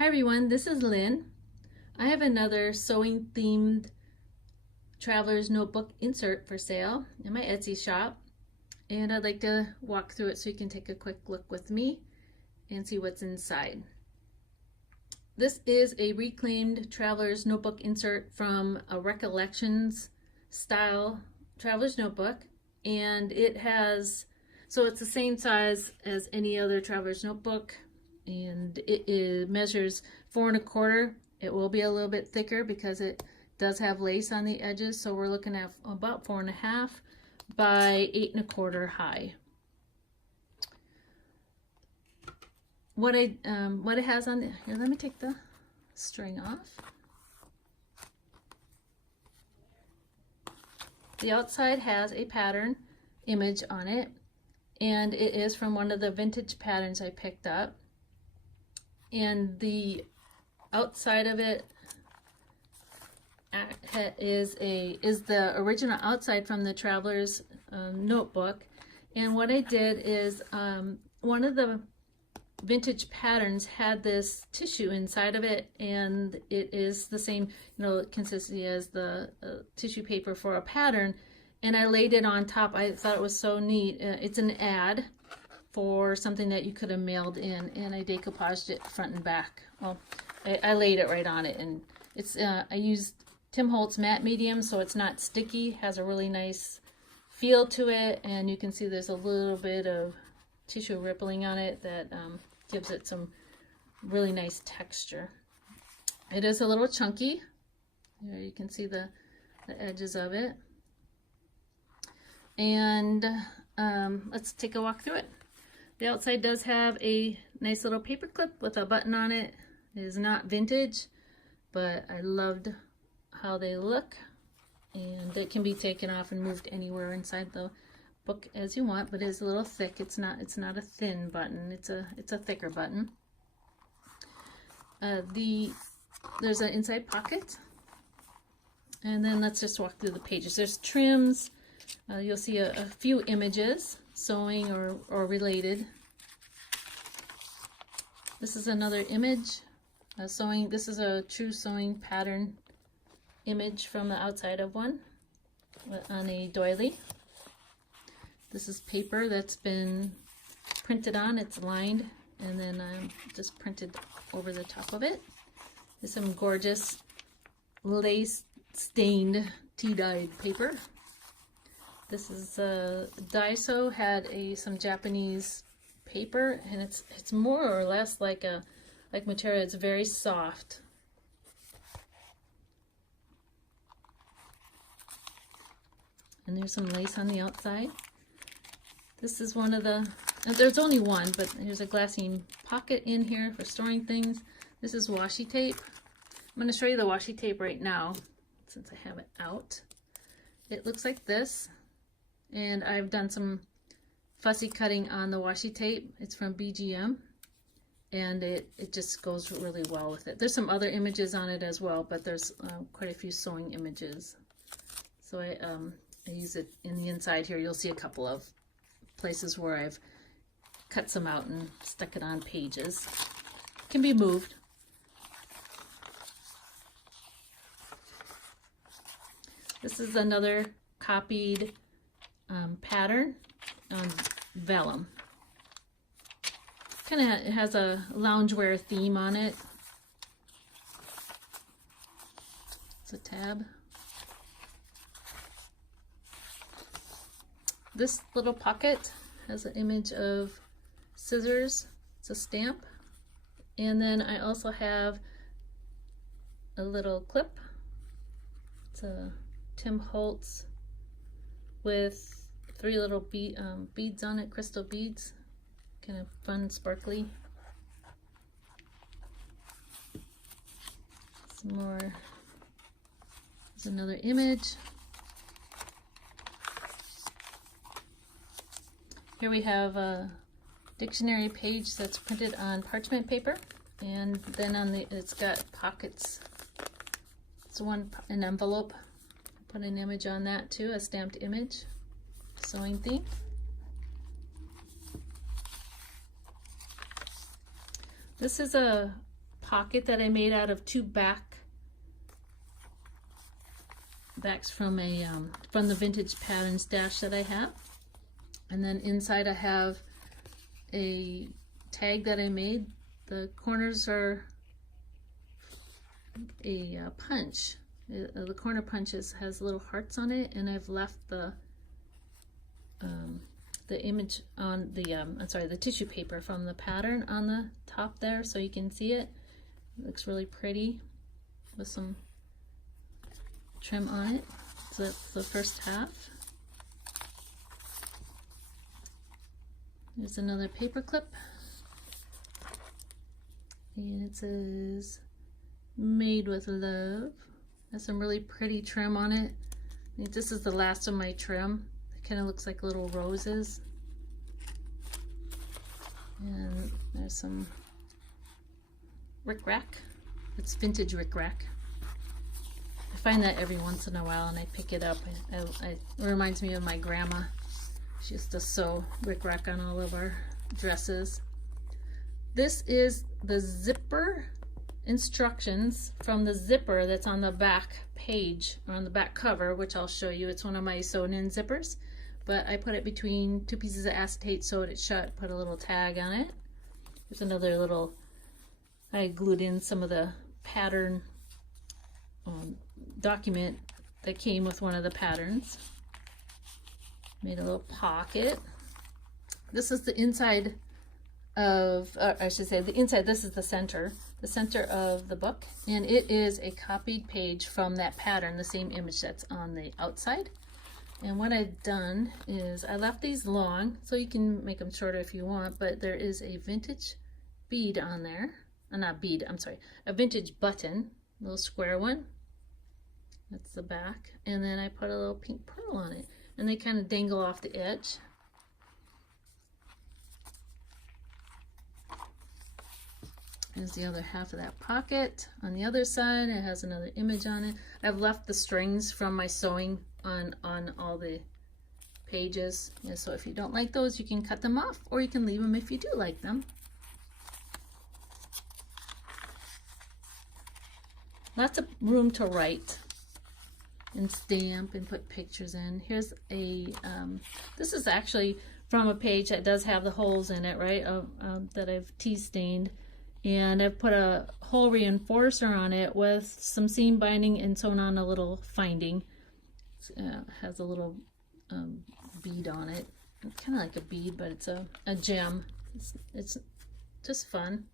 Hi everyone, this is Lynn. I have another sewing themed traveler's notebook insert for sale in my Etsy shop, and I'd like to walk through it so you can take a quick look with me and see what's inside. This is a reclaimed traveler's notebook insert from a Recollections style traveler's notebook, and it's the same size as any other traveler's notebook, and it measures 4 1/4. It will be a little bit thicker because it does have lace on the edges, so we're looking at about 4 1/2 by 8 1/4 high. What it has on here, let me take the string off. The outside has a pattern image on it, and it is from one of the vintage patterns I picked up. And the outside of it is the original outside from the traveler's notebook. And what I did is one of the vintage patterns had this tissue inside of it, and it is the same consistency as the tissue paper for a pattern, and I laid it on top. I thought it was so neat. It's an ad for something that you could have mailed in, and I decoupaged it front and back. Well, I laid it right on it, and it's I used Tim Holtz matte medium, so it's not sticky, has a really nice feel to it, and you can see there's a little bit of tissue rippling on it that gives it some really nice texture. It is a little chunky. Here you can see the edges of it, and let's take a walk through it. The outside does have a nice little paper clip with a button on it. It is not vintage, but I loved how they look, and it can be taken off and moved anywhere inside the book as you want, but it is a little thick. It's not a thin button. It's a thicker button. There's an inside pocket, and then let's just walk through the pages. There's trims. You'll see a few images, sewing or related. This is another image, sewing. This is a true sewing pattern image from the outside of one on a doily. This is paper that's been printed on. It's lined and then just printed over the top of it. There's some gorgeous lace stained tea-dyed paper. This is Daiso had some Japanese paper, and it's more or less like material. It's very soft. And there's some lace on the outside. This is one of the, there's only one, but there's a glassine pocket in here for storing things. This is washi tape. I'm going to show you the washi tape right now since I have it out. It looks like this. And I've done some fussy cutting on the washi tape. It's from BGM, and it just goes really well with it. There's some other images on it as well, but there's quite a few sewing images. So I use it in the inside here. You'll see a couple of places where I've cut some out and stuck it on pages. It can be moved. This is another copied pattern on vellum. It has a loungewear theme on it. It's a tab. This little pocket has an image of scissors. It's a stamp. And then I also have a little clip. It's a Tim Holtz with 3 little beads on it, crystal beads, kind of fun, sparkly. Some more. There's another image. Here we have a dictionary page that's printed on parchment paper, and then it's got pockets. It's an envelope. Put an image on that too, a stamped image. Sewing theme. This is a pocket that I made out of two backs from the vintage pattern stash that I have. And then inside I have a tag that I made. The corners are a punch. The corner punches has little hearts on it, and I've left the image on the tissue paper from the pattern on the top there, so you can see it. It looks really pretty with some trim on it. So that's the first half. There's another paper clip, and it says "Made with Love." Has some really pretty trim on it. I think this is the last of my trim. It kind of looks like little roses. And there's some rickrack. It's vintage rickrack. I find that every once in a while and I pick it up. It reminds me of my grandma. She used to sew rickrack on all of our dresses. This is the zipper instructions from the zipper that's on the back page, or on the back cover, which I'll show you. It's one of my sewn in zippers, but I put it between two pieces of acetate, sewed it shut, put a little tag on it. There's another little, I glued in some of the pattern document that came with one of the patterns. Made a little pocket. This is the inside of, I should say the inside, this is the center of the book, and it is a copied page from that pattern, the same image that's on the outside. And what I've done is I left these long, so you can make them shorter if you want, but there is a vintage bead on there, not bead, I'm sorry, a vintage button, a little square one. That's the back, and then I put a little pink pearl on it, and they kind of dangle off the edge. Here's the other half of that pocket. On the other side, it has another image on it. I've left the strings from my sewing on all the pages. Yeah, so if you don't like those, you can cut them off, or you can leave them if you do like them. Lots of room to write and stamp and put pictures in. Here's a, this is actually from a page that does have the holes in it, right, that I've tea stained. And I've put a hole reinforcer on it with some seam binding and sewn on a little finding. It has a little bead on it. It's kind of like a bead, but it's a gem. It's just fun.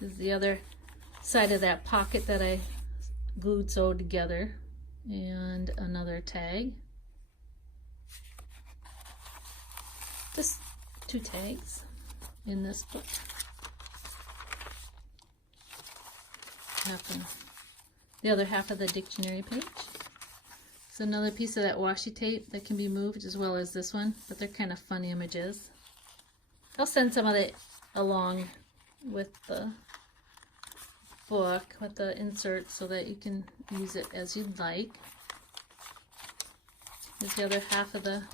This is the other side of that pocket that I glued sewed together, and another tag. Just two tags in this book. The other half of the dictionary page. It's another piece of that washi tape that can be moved, as well as this one, but they're kind of fun images. I'll send some of it along with the book, with the insert, so that you can use it as you'd like. Here's the other half of the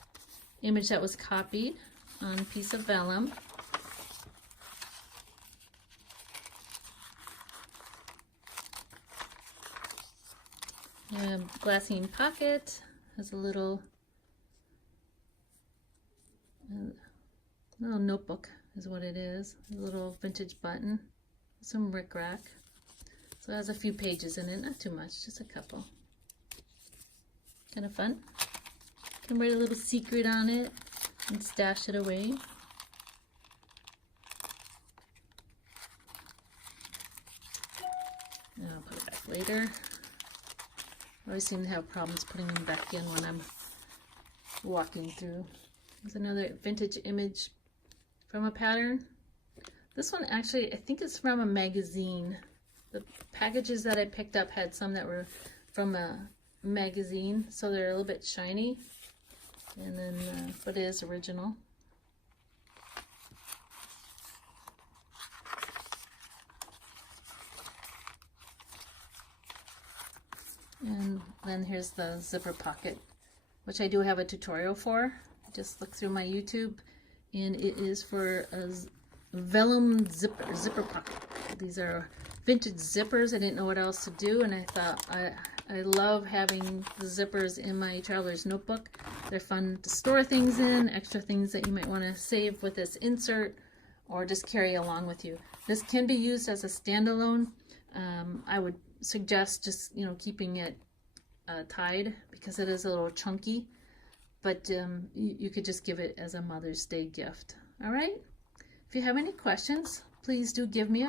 image that was copied on a piece of vellum. And glassine pocket has a little notebook is what it is. A little vintage button, some rickrack. So it has a few pages in it, not too much, just a couple. Kind of fun. Can write a little secret on it and stash it away. And I'll put it back later. I always seem to have problems putting them back in when I'm walking through. There's another vintage image from a pattern. This one actually, I think it's from a magazine. The packages that I picked up had some that were from a magazine, so they're a little bit shiny. And then, but it is original. And then here's the zipper pocket, which I do have a tutorial for. Just look through my YouTube, and it is for a vellum zipper pocket. These are vintage zippers. I didn't know what else to do, and I thought I love having the zippers in my traveler's notebook. They're fun to store things in, extra things that you might want to save with this insert or just carry along with you. This can be used as a standalone. I would suggest just, keeping it tied because it is a little chunky, but you could just give it as a Mother's Day gift. All right? If you have any questions, please do give me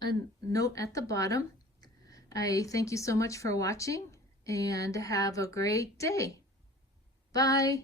a note at the bottom. I thank you so much for watching, and have a great day. Bye.